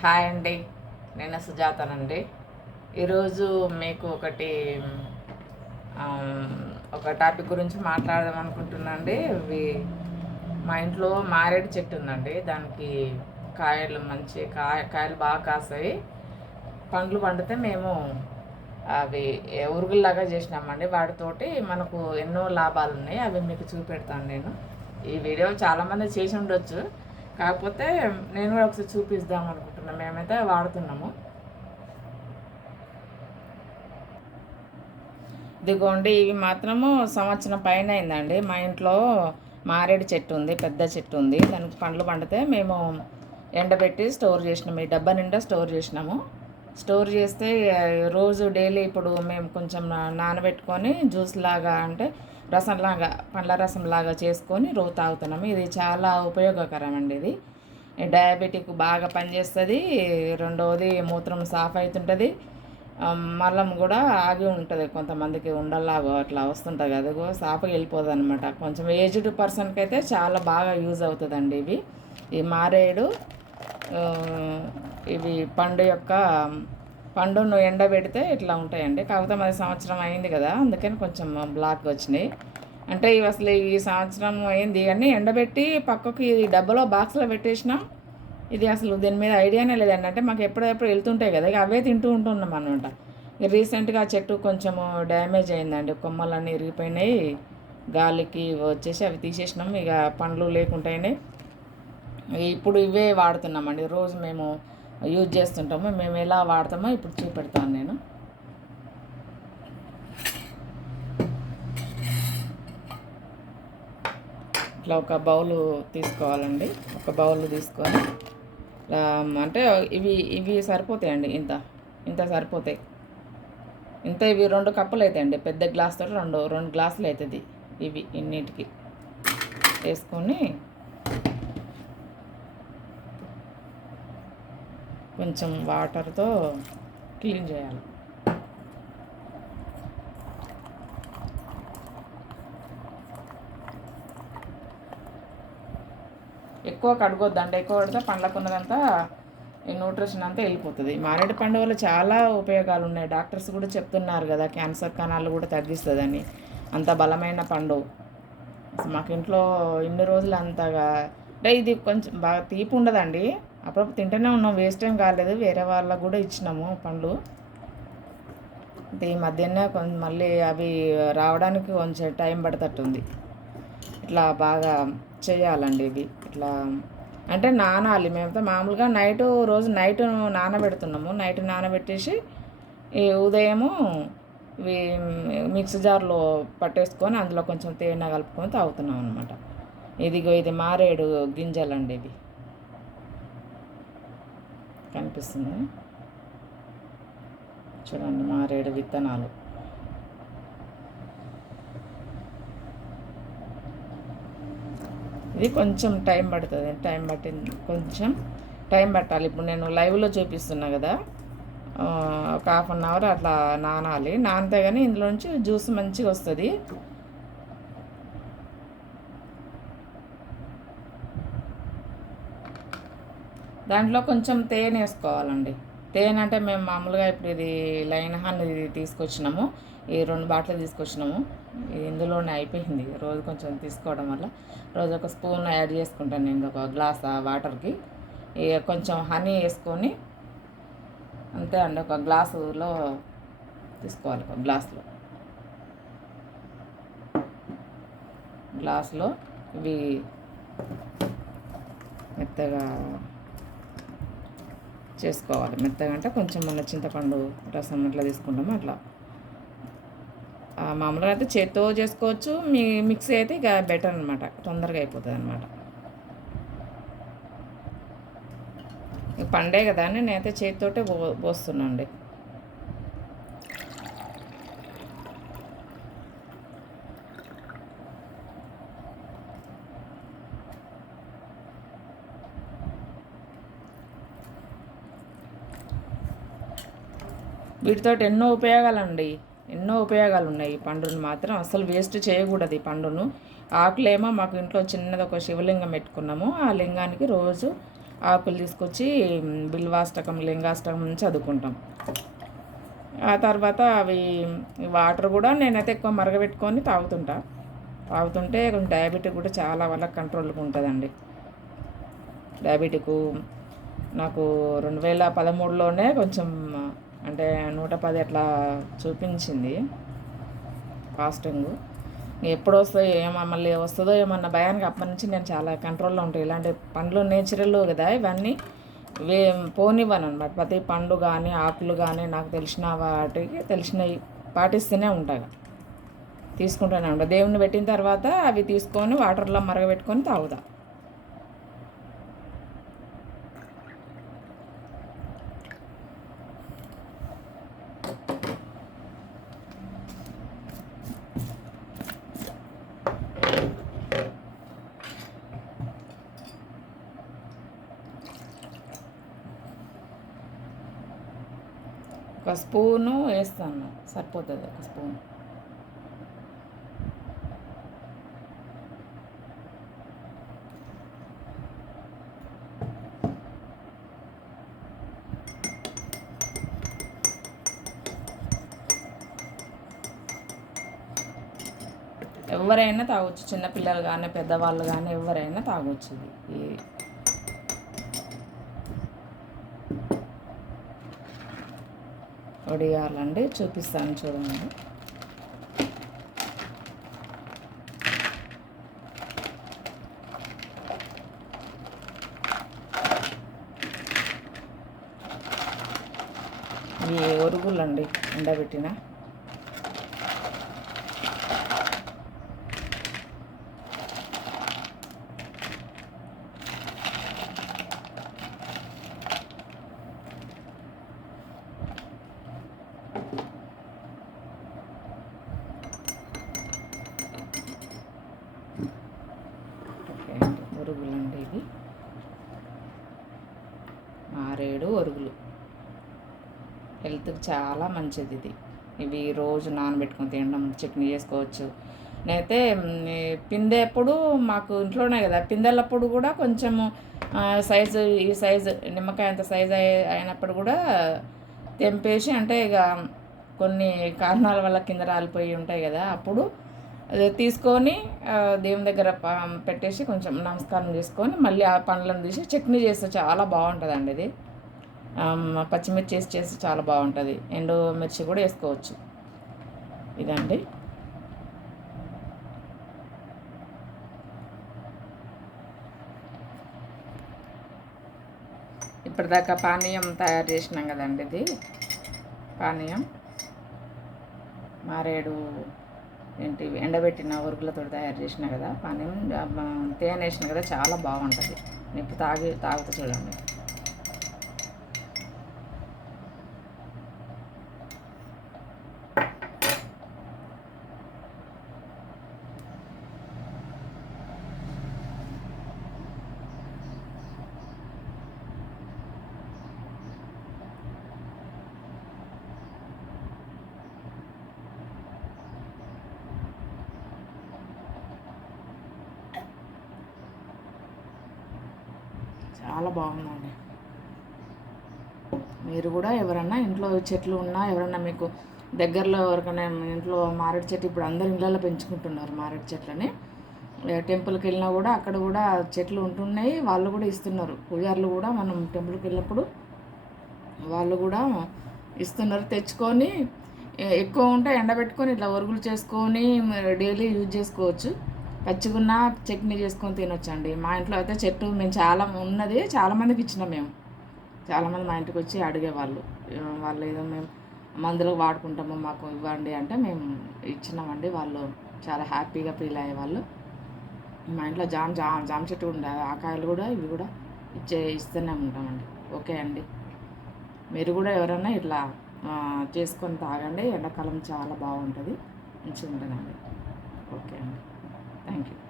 Hi అండి, నేను సుజాతనండి. ఈరోజు మీకు ఒక టాపిక్ గురించి మాట్లాడదాం అనుకుంటున్నా అండి. మా ఇంట్లో మారేడు చెట్టు ఉందండి. దానికి కాయలు కాయలు బాగా కాస్తాయి. పండ్లు పండితే మేము అవి ఉరుగుల్లాగా చేసినామండి. వాటితోటి మనకు ఎన్నో లాభాలు ఉన్నాయి. అవి మీకు చూపెడతాను నేను. ఈ వీడియో చాలామంది చేసి ఉండొచ్చు, కాకపోతే నేను కూడా ఒకసారి చూపిద్దాం అనుకుంటున్నాను. మేమైతే వాడుతున్నాము. ఇదిగోండి, ఇవి మాత్రము సంవత్సరం పైన అయిందండి. మా ఇంట్లో మారేడు చెట్టు ఉంది, పెద్ద చెట్టు ఉంది. దానికి పండ్లు పండితే మేము ఎండబెట్టి స్టోర్ చేసినాము. ఈ డబ్బా నిండా స్టోర్ చేసినాము. స్టోర్ చేస్తే రోజు డైలీ ఇప్పుడు మేము కొంచెం నానబెట్టుకొని జ్యూస్ లాగా, అంటే రసంలాగా, పండ్ల రసంలాగా చేసుకొని రోజు తాగుతున్నాము. ఇది చాలా ఉపయోగకరం అండి. ఇది డయాబెటిక్ బాగా పనిచేస్తుంది. రెండవది మూత్రం సాఫ్ అవుతుంటుంది. మలం కూడా ఆగి ఉంటుంది. కొంతమందికి ఉండల్లాగా అట్లా వస్తుంటుంది కదా, సాఫ్గా వెళ్ళిపోతుంది అనమాట. కొంచెం ఏజ్డ్ పర్సన్కి అయితే చాలా బాగా యూజ్ అవుతుందండి. ఈ మారేడు ఇవి పండును ఎండబెడితే ఇట్లా ఉంటాయండి. కాకపోతే మరి సంవత్సరం అయింది కదా, అందుకని కొంచెం బ్లాక్ వచ్చినాయి. అంటే ఇవి అసలు ఈ సంవత్సరం అయింది అన్నీ ఎండబెట్టి పక్కకు ఈ డబ్బాలో బాక్స్లో పెట్టేసినాం. ఇది అసలు దీని మీద ఐడియానే లేదండి. అంటే మాకు ఎప్పుడెప్పుడు వెళ్తుంటాయి కదా, ఇక అవే తింటూ ఉంటున్నాం అనమాట. రీసెంట్గా చెట్టు కొంచెము డ్యామేజ్ అయిందండి. కొమ్మలన్నీ ఇరిగిపోయినాయి, గాలికి వచ్చేసి అవి తీసేసినాం. ఇక పండ్లు లేకుంటాయి. ఇప్పుడు ఇవే వాడుతున్నామండి. రోజు మేము యూజ్ చేస్తుంటాము. మేము ఎలా వాడతామో ఇప్పుడు చూపెడతాను నేను. ఇట్లా ఒక బౌలు తీసుకోవాలండి. ఒక బౌల్ తీసుకొని అంటే ఇవి సరిపోతాయండి. ఇంత సరిపోతాయి. ఇవి 2 కప్పులు అవుతాయండి. పెద్ద గ్లాస్ తోటి రెండు గ్లాసులు అవుతుంది. ఇవి ఇన్నిటికి వేసుకొని కొంచెం వాటర్తో క్లీన్ చేయాలి. ఎక్కువ కడగొద్దండి. ఎక్కువ కడితే పండ్లకున్నదంతా ఈ న్యూట్రిషన్ అంతా వెళ్ళిపోతుంది. మారేడు పండు వల్ల చాలా ఉపయోగాలు ఉన్నాయి. డాక్టర్స్ కూడా చెప్తున్నారు కదా, క్యాన్సర్ కణాలు కూడా తగ్గిస్తుందని. అంత బలమైన పండు. అసలు మాకు ఇంట్లో ఇన్ని రోజులు అంతగా, అంటే ఇది కొంచెం బాగా తీపి ఉండదండి. అప్పుడప్పుడు తింటూనే ఉన్నాం, వేస్ట్ ఏం కాలేదు. వేరే వాళ్ళకు కూడా ఇచ్చినాము పండ్లు. ఈ మధ్యనే కొంచెం మళ్ళీ అవి రావడానికి కొంచెం టైం పడతట్టుంది. ఇట్లా బాగా చేయాలండి. ఇవి ఇట్లా అంటే నానాలి. మేమైతే మామూలుగా రోజు నైట్ నానబెడుతున్నాము. నైట్ నానబెట్టేసి ఈ ఉదయము ఇవి మిక్సీ జార్లో పట్టేసుకొని అందులో కొంచెం తేనె కలుపుకొని తాగుతున్నాం అనమాట. ఇది మారేడు గింజలండి. ఇవి కనిపిస్తుంది చూడండి, మారేడు విత్తనాలు. ఇది కొంచెం టైం పడుతుంది. కొంచెం టైం పట్టాలి. ఇప్పుడు నేను లైవ్లో చూపిస్తున్నా కదా, ఒక 1/2 అవర్ అట్లా నానాలి. నానితే కానీ ఇందులోంచి జ్యూస్ మంచిగా వస్తుంది. దాంట్లో కొంచెం తేనె వేసుకోవాలండి. తేనె అంటే మేము మామూలుగా ఇప్పుడు ఇది లైన్ హాన్ ఇది తీసుకొచ్చినాము. ఈ 2 బాటిల్ తీసుకొచ్చినాము. ఇందులోనే అయిపోయింది. రోజు కొంచెం తీసుకోవడం వల్ల రోజు ఒక స్పూన్ యాడ్ చేసుకుంటాను నేను ఒక గ్లాస్ వాటర్కి. ఇక కొంచెం హనీ వేసుకొని అంతే అండి. ఒక గ్లాసులో తీసుకోవాలి. ఒక గ్లాసులో ఇవి మెత్తగా చేసుకోవాలి. మెత్తగా అంటే కొంచెం మన చింతపండు రసం అట్లా తీసుకుంటాము. అట్లా మామూలుగా అయితే చేత్తో చేసుకోవచ్చు. మిక్సీ అయితే ఇక బెటర్ అనమాట, తొందరగా అయిపోతుంది అనమాట. ఇక పండే కదా అని నేనైతే చేతితోటే పోస్తున్నాండి. వీటితో ఎన్నో ఉపయోగాలు ఉన్నాయి. ఈ పండును మాత్రం అసలు వేస్ట్ చేయకూడదు. ఈ పండును ఆకులేమో మాకు ఇంట్లో చిన్నది ఒక శివలింగం పెట్టుకున్నాము. ఆ లింగానికి రోజు ఆకులు తీసుకొచ్చి బిల్వాష్టకం లింగాష్టకం చదువుకుంటాం. ఆ తర్వాత అవి వాటర్ కూడా నేనైతే ఎక్కువ మరగబెట్టుకొని తాగుతుంటే కొంచెం డయాబెటిక్ కూడా చాలా వల్ల కంట్రోల్గా ఉంటుందండి. డయాబెటిక్ నాకు 2013లోనే కొంచెం అంటే 110 అట్లా చూపించింది ఫాస్టింగ్. ఎప్పుడు వస్తాయో మళ్ళీ వస్తుందో ఏమన్నా భయానికి అప్పటి నుంచి నేను చాలా కంట్రోల్లో ఉంటాయి. ఇలాంటి పండ్లు నేచురల్ కదా ఇవన్నీ పోనివ్వను అనమాట. ప్రతి పండు కానీ ఆకులు కానీ నాకు తెలిసిన వాటికి తెలిసినవి పాటిస్తూనే ఉంటాను, తీసుకుంటూనే ఉంటాను. దేవుని పెట్టిన తర్వాత అవి తీసుకొని వాటర్లో మరగబెట్టుకొని తాగుతా. ఒక స్పూను వేస్తాను, సరిపోతుంది ఒక స్పూన్. ఎవరైనా తాగొచ్చు, చిన్నపిల్లలు కానీ పెద్దవాళ్ళు కానీ ఎవరైనా తాగొచ్చు. ఇది వడియాలండి, చూపిస్తాను చూడండి. ఈ ఒరుగులండి ఎండబెట్టిన. ఒరుగులండి ఇవి, మారేడు ఒరుగులు హెల్త్కి చాలా మంచిది ఇది. ఇవి రోజు నానబెట్టుకొని తినడం, చట్నీ చేసుకోవచ్చు. నేనైతే పిందెప్పుడు మాకు ఇంట్లోనే కదా, పిందెలప్పుడు కూడా కొంచెము సైజు ఈ సైజు నిమ్మకాయ అంత సైజు అయినప్పుడు కూడా తెంపేసి, అంటే ఇక కొన్ని కారణాల వల్ల కింద రాలిపోయి ఉంటాయి కదా, అప్పుడు తీసుకొని దేవుని దగ్గర పెట్టేసి కొంచెం నమస్కారం చేసుకొని మళ్ళీ ఆ పండ్లను తీసి చట్నీ చేస్తే చాలా బాగుంటుందండి. ఇది పచ్చిమిర్చి చేసి చాలా బాగుంటుంది. ఎండు మిర్చి కూడా వేసుకోవచ్చు. ఇదండి. ఇప్పటిదాకా పానీయం తయారు చేసినాం కదండి. ఇది పానీయం మారేడు ఎండబెట్టిన ఒరుగులతో తయారు చేసిన కదా పానీయం, తేనె వేసిన కదా, చాలా బాగుంటుంది. ఇప్పుడు తాగుతూ చూడండి. చాలా బాగుందండి. మీరు కూడా ఎవరన్నా ఇంట్లో చెట్లు ఉన్నా, ఎవరన్నా మీకు దగ్గరలో ఎవరికైనా ఇంట్లో మారేడు చెట్టు, ఇప్పుడు అందరు ఇళ్ళల్లో పెంచుకుంటున్నారు మారేడు చెట్లని. టెంపుల్కి వెళ్ళినా కూడా అక్కడ కూడా చెట్లు ఉంటున్నాయి, వాళ్ళు కూడా ఇస్తున్నారు. పూజారులు కూడా మనం టెంపుల్కి వెళ్ళినప్పుడు వాళ్ళు కూడా ఇస్తున్నారు. తెచ్చుకొని ఎక్కువ ఉంటే ఎండబెట్టుకొని ఇట్లా ఒరుగులు చేసుకొని డైలీ యూజ్ చేసుకోవచ్చు. పచ్చిగున్న చట్నీ చేసుకొని తినొచ్చండి. మా ఇంట్లో అయితే చెట్టు మేము చాలా ఉన్నది, చాలామందికి ఇచ్చినాం మేము. చాలామంది మా ఇంటికి వచ్చి అడిగేవాళ్ళు, వాళ్ళు ఏదో మేము మందులకు వాడుకుంటాము మాకు ఇవ్వండి అంటే మేము ఇచ్చినామండి. వాళ్ళు చాలా హ్యాపీగా ఫీల్ అయ్యేవాళ్ళు. మా ఇంట్లో జామ చెట్టు ఉండే, ఆ కాయలు కూడా ఇవి కూడా ఇస్తూనే ఉంటామండి. ఓకే అండి, మీరు కూడా ఎవరైనా ఇట్లా చేసుకొని తాగండి. ఎండాకాలం చాలా బాగుంటుంది, మంచిగా ఉంటుందండి. ఓకే అండి, థ్యాంక్ యూ.